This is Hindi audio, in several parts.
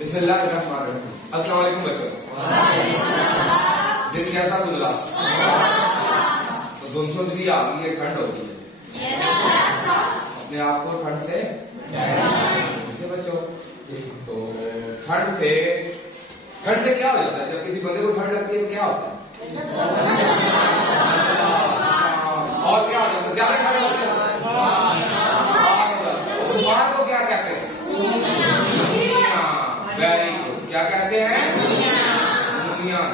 बिस्मिल्लाहिर्रहमानिर्रहीम। अस्सलाम वालेकुम बच्चों। दिन कैसा गुजरा? तो गुमसुम भी आ गई है, ठंड होती है, अपने आप को ठंड से बच्चों। तो ठंड से क्या हो जाता है? जब किसी बंदे को ठंड लगती है तो क्या होता है? और क्या हो जाता है? ज्यादा ठंड लगती है बुखार को क्या कहते हैं? Very good. क्या कहते हैं?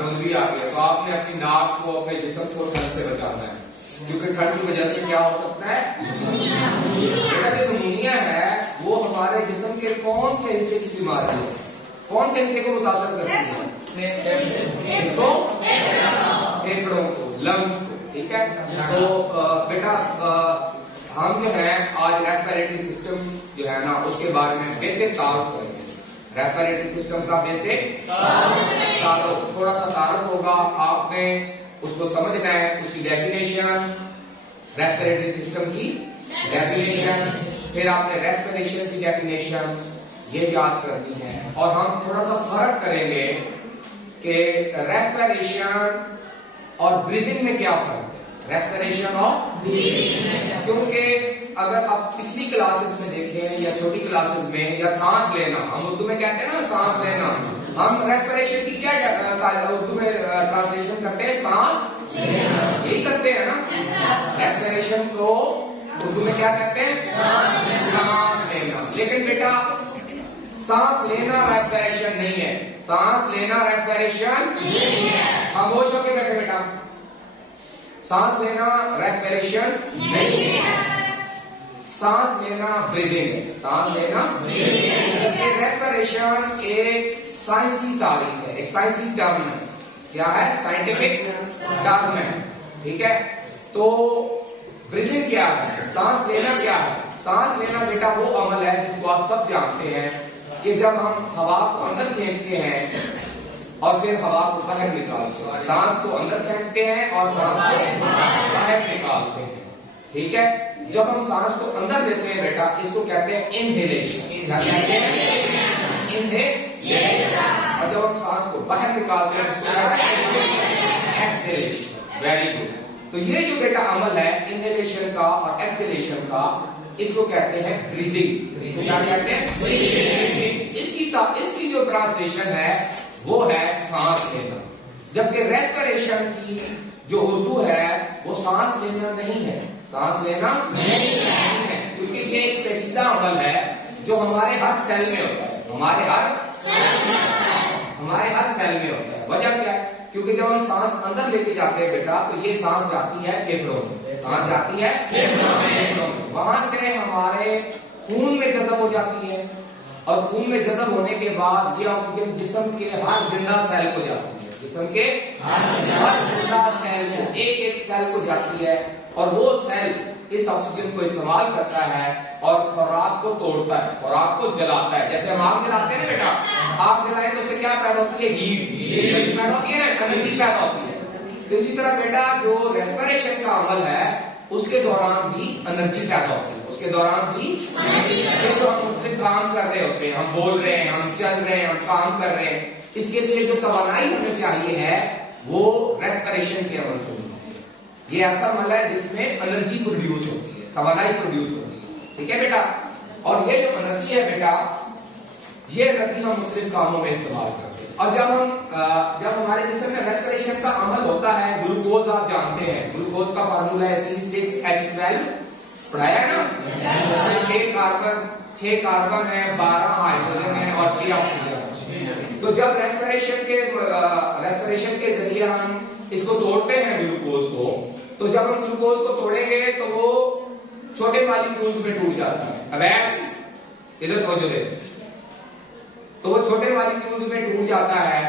धुंधली आ गई। तो आपने अपनी नाक को, अपने जिस्म को ठंड से बचाना है, क्योंकि ठंड की वजह से क्या हो सकता है? बेटा जो निमोनिया है वो हमारे जिस्म के कौन से हिस्से की बीमारी है? कौन से हिस्से को मुतासर करती है? इसको, फेफड़ों को, लंग्स को। ठीक है। तो बेटा हम जो है आज रेस्पिरेटरी सिस्टम जो है ना उसके बारे में बेसिक तारुफ करेंगे। रेस्पिरेटरी सिस्टम का बेसिक तारुफ, थोड़ा सा तारुफ होगा, आपने उसको समझना है। उसकी डेफिनेशन, रेस्पिरेटरी सिस्टम की डेफिनेशन, फिर आपने रेस्पिरेशन की डेफिनेशन ये याद करनी है। और हम थोड़ा सा फर्क करेंगे कि रेस्पिरेशन और ब्रीदिंग में क्या फर्क है। रेस्पिरेशन और ब्रीदिंग, क्योंकि अगर आप पिछली क्लासेस में देखें या छोटी क्लासेस में, या सांस लेना, हम उर्दू में कहते हैं ना सांस लेना, हम रेस्पिरेशन की क्या उर्दू में ट्रांसलेशन करते हैं? सांस लेना, यही करते हैं ना। रेस्पिरेशन को उर्दू में क्या कहते हैं? सांस लेना। लेकिन बेटा सांस लेना रेस्पिरेशन नहीं है। सांस लेना रेस्पिरेशन नहीं है। खामोश होके बैठे बेटा। सांस लेना रेस्पिरेशन नहीं है, सांस लेना ब्रीदिंग है। सांस लेना ब्रीदिंग। रेस्पिरेशन एक साइंसी तारीफ है, एक साइंसी टर्म है। क्या है? साइंटिफिक टर्म है। ठीक है। तो ब्रीदिंग क्या है? सांस लेना क्या है? सांस लेना बेटा वो अमल है जिसको आप सब जानते हैं कि जब हम हवा को अंदर खींचते हैं और फिर हवा को बाहर निकालते हैं। सांस को अंदर खींचते हैं और सांस को बाहर निकालते हैं। ठीक है। जब हम सांस को अंदर लेते हैं बेटा इसको कहते हैं इनहेलेशन। क्या कहते हैं? इनहेलेशन। और जब हम सांस को बाहर निकालते हैं एक्सहेलेशन। Very good. तो ये जो बेटा अमल है इनहेलेशन का और एक्सहेलेशन का, इसको कहते हैं ब्रीदिंग। इसको क्या कहते हैं? ब्रीदिंग। इसकी जो ट्रांसलेशन है वो है सांस लेना। जबकि रेस्पिरेशन की जो उर्दू है वो सांस लेना नहीं है। सांस लेना नहीं है, क्योंकि ये एक पेचीदा अमल है जो हमारे हर सेल में होता है। हमारे हर सेल में होता है। वजह क्या है? क्योंकि जब हम सांस अंदर लेके जाते हैं बेटा तो ये सांस जाती है फेफड़ों में। सांस जाती है फेफड़ों में, वहां से हमारे खून में जज़ब हो जाती है और खून में जज़ब होने के बाद ये ऑक्सीजन जिस्म के हर जिंदा सेल को जाती है। जिस्म के हर जिंदा सेल को, एक एक सेल को जाती है और वो सेल इस ऑक्सीजन को इस्तेमाल करता है और खुराक को तोड़ता है, खुराक को जलाता है। जैसे हम आग जलाते हैं ना बेटा, आग जलाएं तो उससे क्या पैदा होती है? हीट पैदा होती है ना, एनर्जी पैदा होती है। तो इसी तरह बेटा जो रेस्पिरेशन का अमल है उसके दौरान भी एनर्जी पैदा होती है। उसके दौरान भी जो हम मुख्तलिफ काम कर रहे होते हैं, हम बोल रहे हैं, हम चल रहे हैं, हम काम कर रहे हैं, इसके लिए जो तवानाई हमें चाहिए है वो रेस्पिरेशन के अमल से मिलती है। ये ऐसा अमल है जिसमें एनर्जी प्रोड्यूस होती है, तवानाई प्रोड्यूस होती है। ठीक है बेटा। और ये जो एनर्जी है बेटा, ये एनर्जी हम मुख्तलिफ कामों में इस्तेमाल करते हैं। और जब हमारे जिस्म में रेस्पिरेशन का अमल होता है, ग्लूकोज आप जानते हैं, ग्लूकोज का फार्मूला है C6H12, पढ़ाया है ना? उसमें 6 कार्बन है, 12 हाइड्रोजन है और 6 ऑक्सीजन। तो जब रेस्पिरेशन के जरिए हम इसको तोड़ते हैं ग्लूकोज को, तो जब हम ग्लूकोज को तोड़ेंगे तो वो छोटे मॉलिक्यूल्स में टूट जाता है। अवैध इधर तवज्जो दे। तो वो छोटे मॉलिक्यूल्स में टूट जाता है।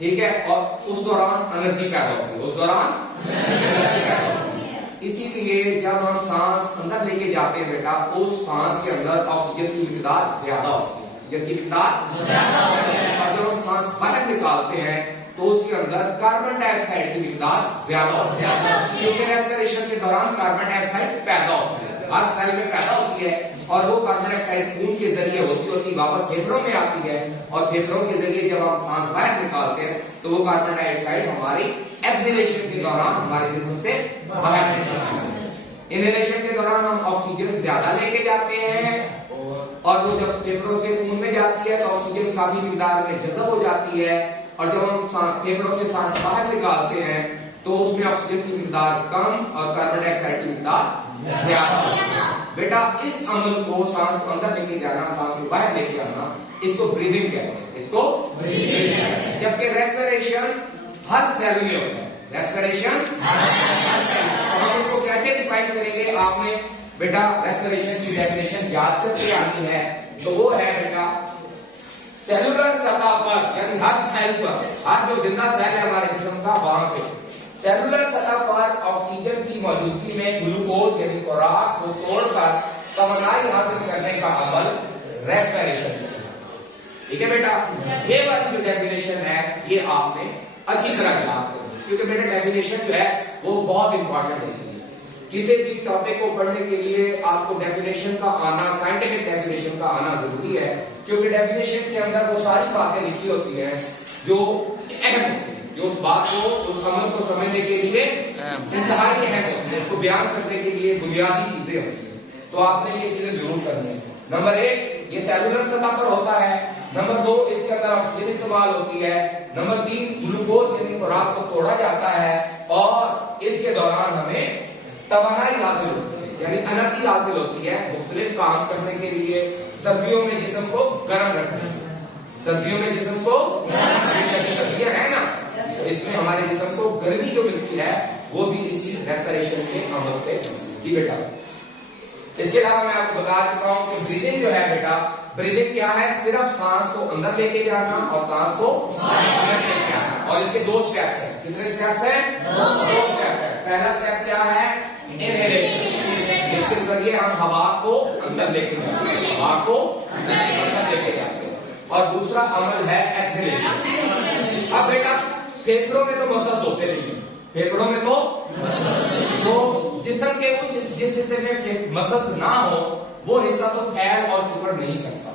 ठीक है। और उस दौरान एनर्जी पैदा होती है, उस दौरान एनर्जी पैदा होती है। इसीलिए जब हम सांस अंदर लेके जाते हैं बेटा, उस सांस के अंदर ऑक्सीजन की मिकदार ज्यादा होती है। ऑक्सीजन की मिकदार ज्यादा होती है। और जब हम सांस बाहर निकालते हैं तो उसके अंदर कार्बन डाइऑक्साइड की मिकदार ज्यादा होती है, क्योंकि रेस्पिरेशन के दौरान कार्बन डाइऑक्साइड पैदा होता है। हर सेल में पैदा होती है और वो कार्बन डाइऑक्साइड खून के जरिए होती वापस फेफड़ों में आती है और फेफड़ों के जरिए जब हम सांस बाहर निकालते हैं तो वो कार्बन डाइऑक्साइड हमारी एक्सहेलेशन के दौरान हमारे जिस्म से बाहर निकलती है। इनहेलेशन के दौरान हम ऑक्सीजन ज्यादा लेके जाते हैं और वो जब फेफड़ों से खून में जाती है तो ऑक्सीजन काफी मिकदार में जज़ब हो जाती है और जब हम फेफड़ों से सांस बाहर निकालते हैं तो उसमें ऑक्सीजन की मिकदार कम और कार्बन डाइऑक्साइड की मिकदार ज्यादा। बेटा इस अमल को सांस को अंदर लेके जाना, सांस को बाहर लेके आना, इसको ब्रीदिंग कहते हैं। इसको ब्रीदिंग कहते हैं। जबकि रेस्पिरेशन हर सेल में होता है। रेस्पिरेशन तो हम इसको कैसे डिफाइन करेंगे? आपने बेटा रेस्पिरेशन की डेफिनेशन याद करके आनी है। तो वो है बेटा सेलुलर सतह पर यानी हर सेल पर, हर जो जिंदा सेल है हमारे जिस्म का वहां पे सेलुलर सतह पर ऑक्सीजन की मौजूदगी में ग्लूकोज यानी खुराक को तोड़कर तवानाई हासिल करने का अमल रेस्पिरेशन है। ठीक है बेटा, ये वाली जो डेफिनेशन है ये आपने अच्छी तरह याद करनी है क्योंकि बेटा डेफिनेशन जो है वो बहुत इंपॉर्टेंट होती है। किसी भी टॉपिक को पढ़ने के लिए आपको डेफिनेशन का आना, साइंटिफिक डेफिनेशन का आना जरूरी है क्योंकि डेफिनेशन के अंदर वो सारी बातें लिखी होती हैं जो अहम होती है, जो उस बात को, उस अमल को समझने के लिए इंतहाई अहम होती है, उसको बयान करने के लिए बुनियादी चीजें होती हैं। तो आपने ये चीजें जरूर करनी है। नंबर 1 ये सेलुलर सतह पर होता है। नंबर 2 इसके अंदर ऑक्सीजन इस्तेमाल होती है। नंबर 3 ग्लूकोज यानी खुराक को तोड़ा जाता है और इसके दौरान हमें तवानाई हासिल होती है यानी एनर्जी हासिल होती है मुख्तलिफ काम करने के लिए। सर्दियों में जिस्म को गर्म रखने के लिए, सर्दियों में जिस्म को जैसे सर्दियां है ना तो इसमें हमारे जिस्म को गर्मी जो मिलती है वो भी इसी रेस्पिरेशन के अमल से जी बेटा। इसके अलावा मैं आपको बता चुका हूं कि ब्रीदिंग जो है बेटा, ब्रीदिंग क्या है? सिर्फ सांस को अंदर लेके जाना और सांस को बाहर लेके आना। और इसके 2 स्टेप्स हैं। कितने स्टेप्स हैं? 2 स्टेप है। पहला स्टेप क्या है? इनहेलेशन, जिसके जरिए हम हवा को अंदर लेके जाते हैं, हवा को अंदर लेके जाते हैं। और दूसरा अमल है एक्सहेलेशन। अब बेटा फेफड़ों में तो मसल्स होते नहीं है, फेफड़ों में तो जिस्म के जिस हिस्से में मसल्स ना हो वो हिस्सा तो फैल और सिकुड़ नहीं सकता,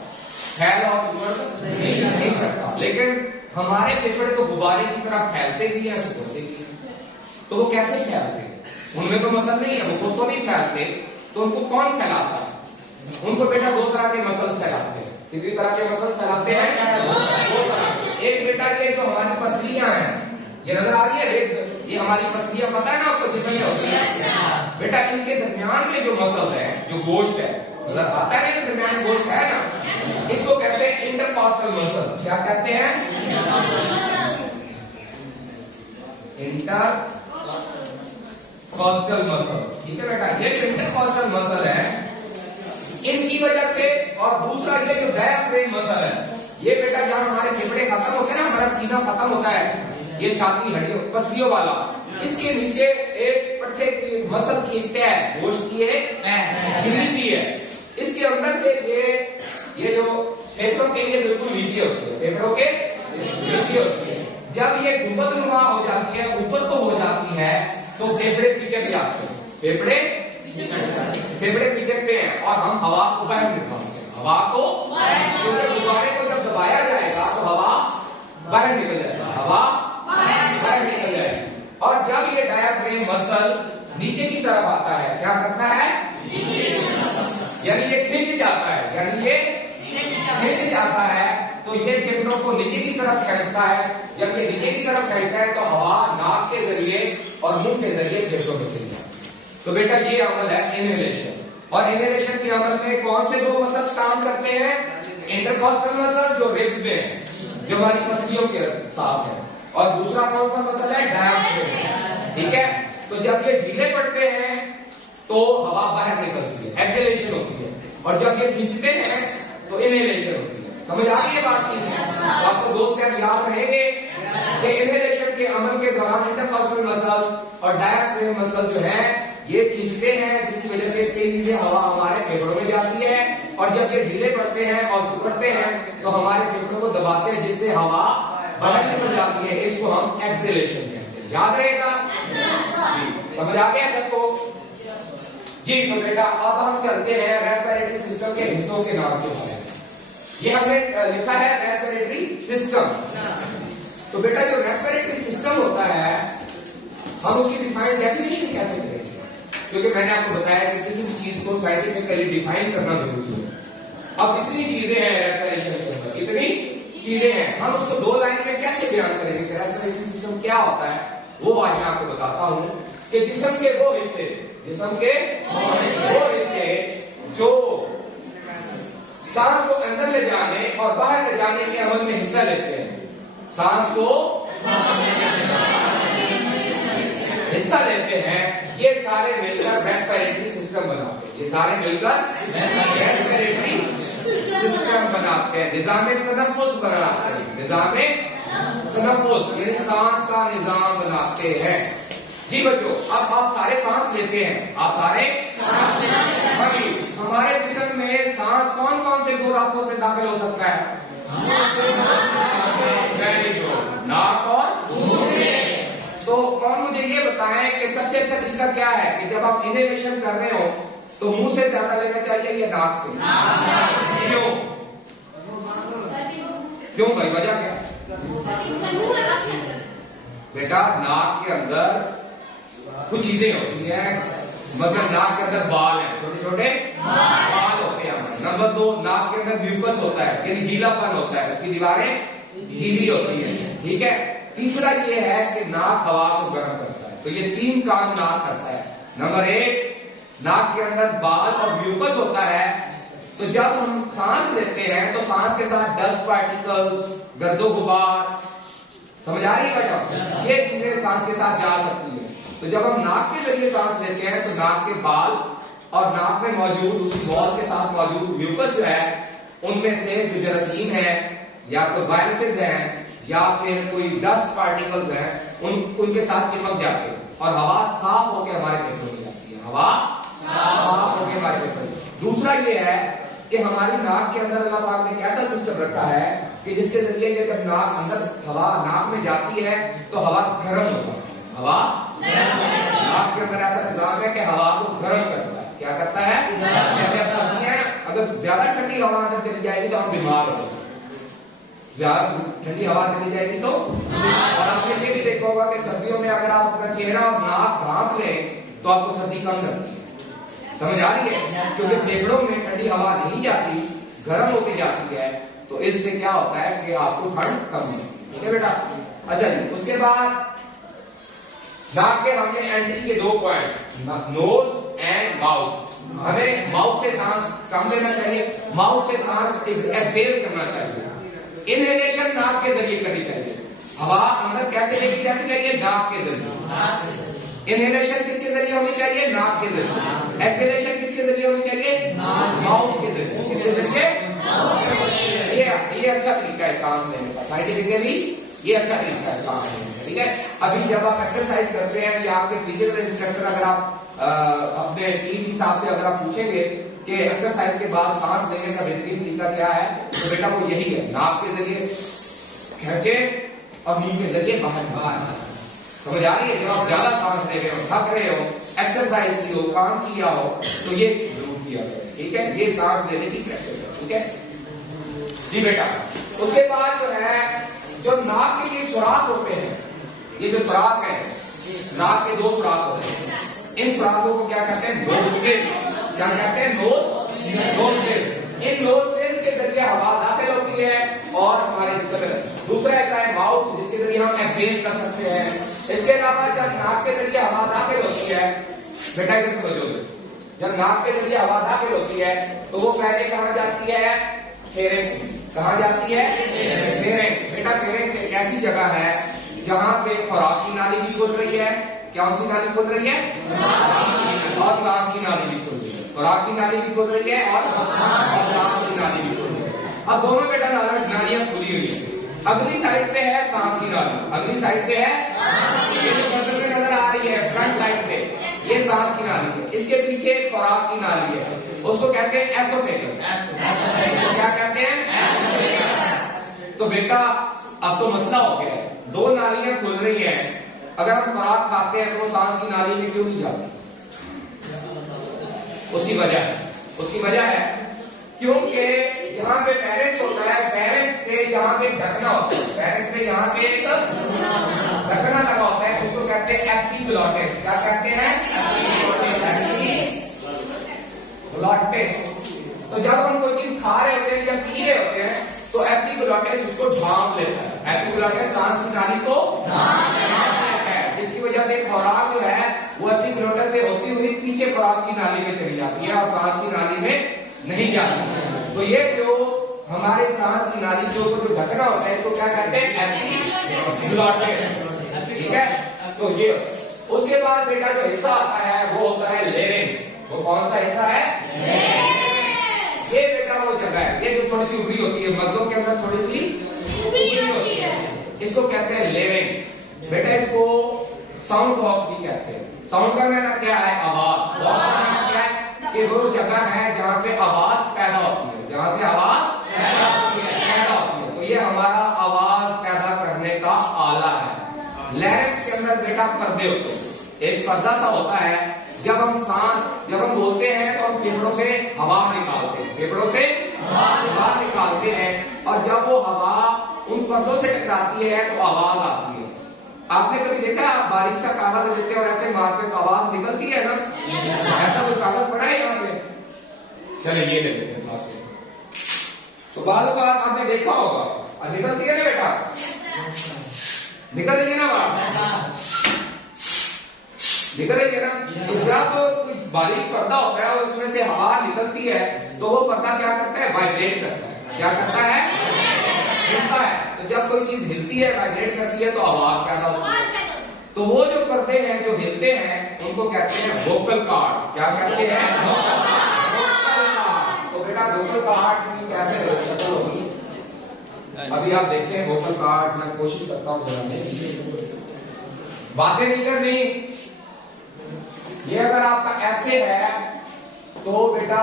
फैल और सिकुड़ नहीं सकता। लेकिन हमारे फेफड़े तो गुब्बारे की तरह फैलते भी हैं, सिकुड़ते भी हैं। तो वो कैसे फैलते हैं? उनमें तो मसल नहीं है, वो तो नहीं फैलते। तो उनको कौन फैलाता है? उनको बेटा 2 तरह के मसल फैलाते हैं। कितनी तरह के मसल फैलाते हैं? 2 तरह। एक बेटा ये जो हमारी पसलियां हैं, ये नजर आ रही है रिब्स, ये हमारी पसलियां पता है ना आपको जिसमें क्या होती है बेटा? इनके दरमियान में जो मसल है, जो गोश्त है, नजर आता है ना, दरमियान गोश्त है ना, इसको कहते हैं इंटरकॉस्टल मसल। क्या कहते हैं? Intercostal muscle. ठीक है बेटा, ये इंटरकॉस्टल मसल है, इनकी वजह से। और दूसरा ये जो डायफ्राम मसल है, ये बेटा जहां हमारे फेफड़े खत्म होते हैं ना, हमारा सीना खत्म होता है, ये छाती हड्डियों पसलियों वाला, इसके नीचे एक पट्टे की मसल की तय, गोश्त की एक झिल्ली सी है, इसके अंदर से ये जो फेफड़ों के लिए बिल्कुल नीचे होती है, फेफड़ों के नीचे होती है। जब ये गुंबदनुमा हो जाती है, ऊपर को हो जाती है, तो फेफड़े पिचक जाते हैं, फेफड़े पिचकते हैं और हम हवा को बाहर निकालते हैं। हवा को गुब्बारे को जब दबाया जाएगा तो हवा बाहर निकल जाएगी, हवा बाहर निकल जाएगी। और जब ये डायफ्राम मसल नीचे की तरफ आता है, क्या करता है? यानी ये खिंच जाता है, यानी ये खिंच जाता है, तो ये फेफड़ों को नीचे की तरफ खींचता है। जब ये नीचे की तरफ खींचता है तो हवा नाक के जरिए और मुंह के जरिए फेफड़ों में चली जाती है। तो बेटा ये अमल है इनहेलेशन। और इनहेलेशन के अमल में कौन से 2 मसल्स काम करते हैं? इंटरकॉस्टल मसल जो रिब्स में है, जो हमारी पसलियों के साथ है, और दूसरा कौन सा मसल है? डायफ्राम। ठीक है, तो जब ये ढीले पड़ते हैं तो हवा बाहर निकलती है, एक्सहेलेशन होती है, और जब ये खींचते हैं तो इनहेलेशन होती है। समझ आ रही है बात की? तो आपको 2 स्टेप याद रहेंगे कि इनहेलेशन के अमल के दौरान इंटरकॉस्टल मसल और डायफ्राम मसल जो है ये खींचते हैं, जिसकी वजह से तेजी से हवा हमारे फेफड़ों में जाती है, और जब ये ढीले पड़ते हैं और सिकुड़ते हैं तो हमारे फेफड़ों को दबाते हैं, जिससे हवा बाहर निकल जाती है। इसको हम एक्सहेलेशन कहते हैं। याद रहेगा? समझ आ गया सबको? जी तो बेटा अब हम चलते हैं रेस्पिरेटरी सिस्टम के हिस्सों के नाम के बारे में। ये हमने लिखा है रेस्पिरेटरी सिस्टम। तो बेटा जो रेस्पिरेटरी सिस्टम होता है हम उसकी डिफाइन डेफिनेशन कैसे करेंगे, क्योंकि मैंने आपको बताया कि किसी भी चीज को साइंटिफिकली डिफाइन करना जरूरी है। अब इतनी चीजें हैं रेस्पिरेशन के अंदर, इतनी चीजें हैं, हम उसको दो लाइन में कैसे बयान करेंगे कि रेस्पिरेटरी सिस्टम क्या होता है, वो आज मैं आपको बताता हूं कि जिस्म के वो हिस्से जो सांस को अंदर ले जाने और बाहर ले जाने के अमल में हिस्सा लेते हैं, सांस को हिस्सा लेते हैं, ये सारे मिलकर रेस्पिरेटरी सिस्टम बनाते हैं। ये सारे मिलकर रेस्पिरेटरी सिस्टम बनाते हैं, निजाम तनफ्फुस बनाते हैं, निजाम तनफ्फुस यानी सांस का निजाम बनाते हैं। जी बच्चों अब आप सारे सांस लेते हैं, आप सारे सांस लेते हैं। हमारे जिस्म में सांस कौन कौन से दो रास्तों से दाखिल हो सकता है? नाक और मुंह से। तो कौन मुझे ये बताएं कि सबसे अच्छा तरीका क्या है कि जब आप इनहेलेशन कर रहे हो तो मुंह से ज्यादा लेना चाहिए या नाक से? क्यों भाई, वजह क्या? बेटा नाक के अंदर कुछ चीजें होती हैं, मतलब नाक के अंदर बाल हैं, छोटे छोटे बाल होते हैं। नंबर 2 नाक के अंदर म्यूकस होता है यानी गीलापन होता है, उसकी दीवारें गीली होती है, ठीक है। तीसरा ये है कि नाक हवा को गर्म करता है। तो ये 3 काम नाक करता है। नंबर 1 नाक के अंदर बाल और म्यूकस होता है, तो जब हम सांस लेते हैं तो सांस के साथ डस्ट पार्टिकल्स, गर्दो गुबार, समझ आ रही है, ये चीजें सांस के साथ जा सकती है। तो जब हम नाक के जरिए सांस लेते हैं तो नाक के बाल और नाक में मौजूद उसकी वॉल के साथ मौजूद म्यूकस जो है उनमें से जो जरासीम है या कोई वायरसेस हैं या फिर कोई डस्ट पार्टिकल्स हैं उनके साथ चिपक जाते हैं और हवा साफ होकर हमारे फेफड़ों में जाती है, हवा साफ होकर हमारे फेफड़ों में। दूसरा ये है कि हमारी नाक के अंदर अल्लाह पाक ने एक ऐसा सिस्टम रखा है कि जिसके जरिए जब नाक अंदर हवा नाक में जाती है तो हवा गर्म होता है। हवा नाक के अंदर ऐसा निजाम है कि हवा को गर्म करता है। क्या करता है? जैसे आप सर्दी है, अगर ज्यादा ठंडी हवा अंदर चली जाएगी तो हम बीमार हो जाएंगे, ज्यादा ठंडी हवा चली जाएगी तो। और आपने ये भी देखा होगा कि सर्दियों में अगर आप अपना चेहरा और नाक ढांप लें तो आपको सर्दी कम लगती है। समझ आ रही है? क्योंकि फेफड़ों में ठंडी हवा नहीं जाती, गर्म होके जाती है, तो इससे क्या होता है कि आपको ठंड कम होती है। ठीक है बेटा? अच्छा जी, उसके बाद नाक के हमने एंट्री के 2 पॉइंट, नोज एंड माउथ। हमें माउथ से सांस कम लेना चाहिए, माउथ से सांस एक्सहेल करना चाहिए। इनहेलेशन नाक के जरिए करनी चाहिए। हवा अंदर कैसे लेके जानी चाहिए? नाक के जरिए। इनहेलेशन किसके जरिए होनी चाहिए? नाक के जरिए। एक्सहेलेशन किसके जरिए होनी चाहिए? माउथ के जरिए। किसके जरिए? ये अच्छा तरीका है सांस लेने का, साइंटिफिकली ये अच्छा तरीका है सांस लेने का। ठीक है? अभी जब आप एक्सरसाइज करते हैं या आपके फिजिकल इंस्ट्रक्टर अगर आप अपने टीम के हिसाब से अगर आप पूछेंगे कि एक्सरसाइज के बाद सांस लेने का बेहतरीन तरीका क्या है, तो बेटा वो यही है, नाक के जरिए खींचे और मुंह के जरिए बाहर बाहर। समझ आ रही है? जब आप ज्यादा सांस ले रहे हो, थक रहे हो, एक्सरसाइज की हो, काम किया हो, तो ये जरूर किया करें। ठीक है? ये सांस लेने की प्रैक्टिस है। ठीक है जी बेटा? उसके बाद जो है, जो नाक के ये सुराख होते हैं, ये जो सुराख है, नाक के 2 सुराख होते हैं, इन सुराखों को क्या कहते हैं? नोस्ट्रिल। क्या कहते हैं? नोस्ट्रिल। इन नोस्ट्रिल के जरिए हवा दाखिल होती है और हमारे जिस्म में। दूसरा ऐसा है माउथ, जिसके जरिए हम एक्सहेल कर सकते हैं। इसके अलावा जब नाक के जरिए हवा दाखिल होती है, बेटा इधर समझोगे, जब नाक के जरिए हवा दाखिल होती है तो वो पहले कहाँ जाती है? फेरेंक्स। कहाँ जाती है? फेरेंक्स। बेटा फेरेंक्स एक ऐसी जगह है जहां पे खुराक की नाली भी खुल रही है। कौन सी नाली खुल रही है? और सांस की नाली भी खुल रही है। खुराक की नाली भी खुल रही है और सांस की नाली भी खुल रही है। अब दोनों बेटा नालियां खुली हुई है। अगली साइड पे है सांस की नाली, अगली साइड पे है ये जो बगल में नजर आ रही है फ्रंट साइड पे, ये सांस की नाली है। इसके पीछे खुराक की नाली है, उसको कहते हैं एसोफेगस। क्या कहते हैं? तो बेटा अब तो मसला हो गया है, 2 नालियां खुल रही हैं, अगर हम खुराक खाते हैं तो सांस की नाली में क्यों नहीं जाती? उसकी वजह है क्योंकि जहां पे पेरेंट्स होता है, पेरेंट्स पे यहाँ पे ढकना होता है, पेरेंट्स पे यहाँ पे एक ढकना लगा होता है, उसको कहते हैं एपिग्लॉटिस। क्या कहते हैं? एपिग्लॉटिस। तो जब हम कोई चीज खा रहे होते हैं या पी रहे होते हैं तो एपिग्लॉटिस उसको ढांप लेता है। एपिग्लॉटिस सांस की नाली को ढांप लेता है, जिसकी वजह से खुराक जो है वो एपिग्लॉटिस से होती हुई पीछे खुराक की नाली में चली जाती है और सांस की नाली में नहीं जाती। तो ये जो हमारे सांस की नाली के ऊपर जो ढकना होता है इसको क्या कहते हैं? एपिग्लॉटिस। ठीक है, तो ये उसके बाद बेटा जो हिस्सा आता है वो होता है लेरिंक्स। वो कौन सा हिस्सा है? ये बेटा वो जगह है, ये जो थोड़ी सी उभरी होती है, मर्दों के अंदर थोड़ी सी उभरी होती है, इसको कहते हैं लेरिंक्स। बेटा इसको साउंड बॉक्स भी कहते हैं। साउंड का मैंने क्या है? आवाज। क्या है? कि वो जगह है जहाँ पे आवाज पैदा होती है, जहाँ से आवाज पैदा होती है। तो ये हमारा आवाज पैदा करने का आला है। लैरिंक्स के अंदर बेटा पर्दे होते हैं, एक पर्दा सा होता है। जब हम बोलते हैं तो हम फेफड़ों से हवा निकालते हैं, फेफड़ों से हवा निकालते हैं, और जब वो हवा उन पर्दों से टकराती है तो आवाज आती है। आपने कभी देखा आप बारीक सा कागज लेते हैं और ऐसे मारते तो आवाज निकलती है ना? ऐसा कोई कागज पड़ा है यहाँ पे? चलिए ये ले लेते हैं क्लास में। तो बाल का आपने देखा होगा, निकलती है ना बेटा? निकल रही है ना बात? निकल रही है ना? तो जब कोई बारीक पर्दा होता है और उसमें से हवा निकलती है तो वो पर्दा क्या करता है? वाइब्रेट करता है। क्या करता है? हिलता है। तो जब कोई चीज हिलती है, वाइब्रेट करती है तो आवाज पैदा होती है। तो वो जो पर्दे हैं जो हिलते हैं उनको कहते हैं वोकल कॉर्ड्स। क्या कहते हैं? Vocal cords. तो बेटा वोकल कॉर्ड्स की कैसे शक्ल होगी अभी आप देखें। वोकल कॉर्ड्स मैं कोशिश करता हूँ बनाने की, बातें नहीं करनी। ये अगर आपका ऐसे है तो बेटा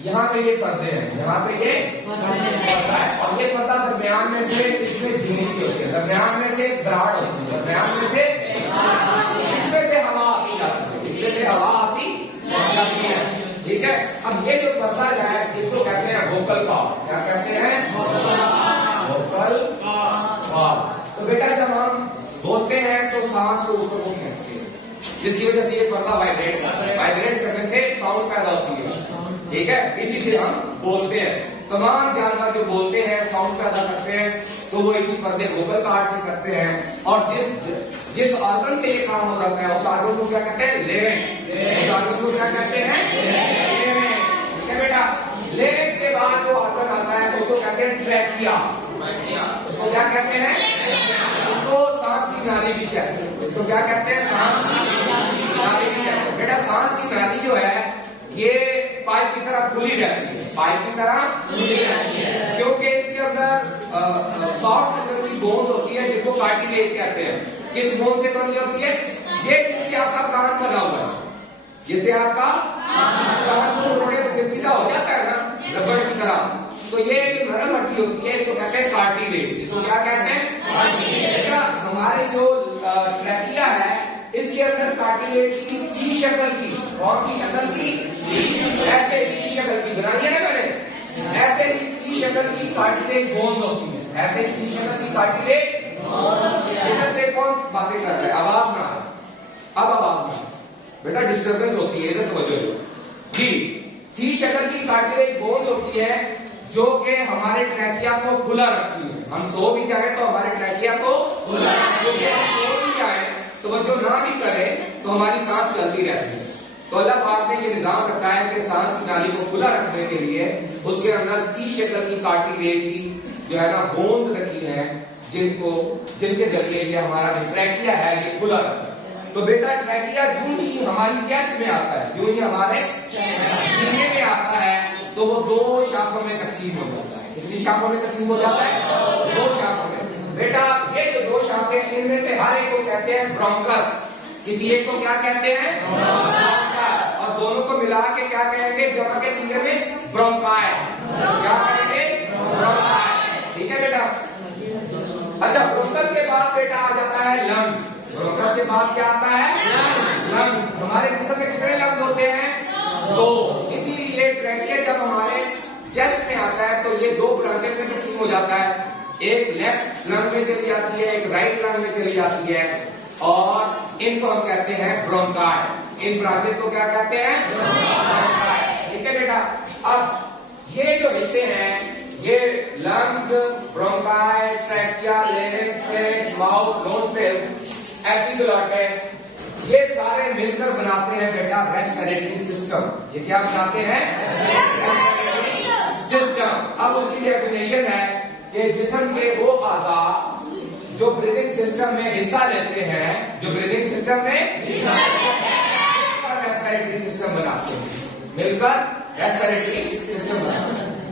यहाँ पे ये पर्दे हैं, यहाँ पे ये पर्दा है, और ये पर्दा दरमियान में से इसमें झिल्ली सी होती है, दरमियान में से दराड़ होती है, दरमियान में से इसमें से हवा आती जाती है, इसमें से हवा आती जाती है। ठीक है, अब ये जो पर्दा है इसको कहते हैं वोकल कॉर्ड। क्या कहते हैं? Vocal cord. तो बेटा जब हम बोलते हैं तो सांस को ऊपर को खींचते हैं, जिसकी वजह से ये पर्दा वाइब्रेट करने से साउंड पैदा होती है। ठीक है, इसी से हम बोलते हैं। तमाम जानवर जो बोलते हैं साउंड पैदा करते हैं तो वो इसी पर्दे वोकल कॉर्ड से करते हैं। और जिस ऑर्गन से ये काम हो रहा है उस ऑर्गन को क्या कहते हैं? लेरिंक्स। उस ऑर्गन को क्या कहते हैं? लेरिंक्स। ठीक है बेटा, लेरिंक्स के बाद जो ऑर्गन आता है उसको कहते हैं ट्रैकिया। उसको क्या कहते हैं? उसको सांस की नाली भी कहते हैं। उसको क्या कहते हैं? सांस की नाली भी कहते हैं। बेटा सांस की नाली जो है ये पाइप की तरह खुली रहती है, पाइप की तरह खुली रहती है, क्योंकि इसके अंदर सॉफ्ट किस्म की बोन्स होती है जिनको कार्टिलेज कहते हैं। किस बोन से बनी होती है? ये जिससे आपका कान बना हुआ है, जिससे आपका कान को उन्होंने तो फिर सीधा हो जाता है ना रबड़ की तरह। तो ये जो नरम हड्डी होती है इसको कहते हैं कार्टिलेज। इसको क्या कहते हैं? हमारे जो ट्रैकिया है इसके अंदर कार्टिलेज की सी शक्ल की, कौन सी शक्ल की? ऐसे सी शक्ल की बनाई है ना मैंने, ऐसे ही सी शक्ल की कार्टिलेज बोन्स होती है, ऐसे ही सी शक्ल की कार्टिलेज। इधर से कौन बातें कर रहा है? आवाज ना, अब आवाज ना बेटा, डिस्टर्बेंस होती है, इधर तवज्जो दो जी। सी शक्ल की कार्टिलेज बोन्स होती है जो कि हमारे ट्रैकिया को खुला रखती है। हम सो भी जाए तो हमारे ट्रैकिया को खुला रखती है, सो भी जाए तो बस जो ना भी करे तो हमारी सांस चलती रहती है। तो अल्लाह पाक से ये निजाम रखा है कि सांस की नाली को खुला रखने के लिए उसके अंदर सी शक्ल की कार्टिलेज की जो है ना बोन्स रखी है, जिनके जरिए ये हमारा जो ट्रैकिया है ये खुला रहता है। तो बेटा ट्रैकिया जो ही हमारी चेस्ट में आता है, जो ही हमारे सीने में आता है तो वो दो शाखों में तकसीम हो जाता है। कितनी शाखों में तकसीम हो जाता है? दो शाखों में। बेटा ये जो दो शाखें इनमें से हर एक को कहते हैं ब्रोंकस। किसी एक को क्या कहते हैं? ब्रोंकस। और दोनों को मिला के क्या कहेंगे? जमा के सीधे में ब्रोंकाई। क्या कहेंगे? ब्रोंकाई। ठीक है बेटा, अच्छा, ब्रोंकस के बाद बेटा आ जाता है लंग्स। ब्रोंकस के बाद क्या आता है? लंग्स। हमारे जिस्म में कितने लंग्स होते हैं? 2। इसीलिए ट्रैकिया जब हमारे चेस्ट में आता है तो ये 2 ब्रांचेस में तकसीम हो जाता है। एक लेफ्ट लंग में चली जाती है, एक राइट लंग में चली जाती है, और इनको हम कहते हैं ब्रोंकाई। इन ब्रांचेस को क्या कहते हैं? ब्रोंकाई। ठीक है बेटा। अब ये जो हिस्से हैं, ये lungs, bronchi, trachea, larynx, pharynx, mouth, nostrils, epiglottis, ये सारे मिलकर बनाते हैं बेटा रेस्पिरेटरी सिस्टम। ये क्या बनाते हैं? Respiratory system. अब उसकी डेफिनेशन है कि जिस्म के वो आज़ा जो ब्रीदिंग सिस्टम में हिस्सा लेते हैं, जो ब्रीदिंग सिस्टम में हिस्सा लेते हैं, रेस्पिरेटरी सिस्टम बनाते हैं, मिलकर रेस्पिरेटरी सिस्टम बनाते हैं।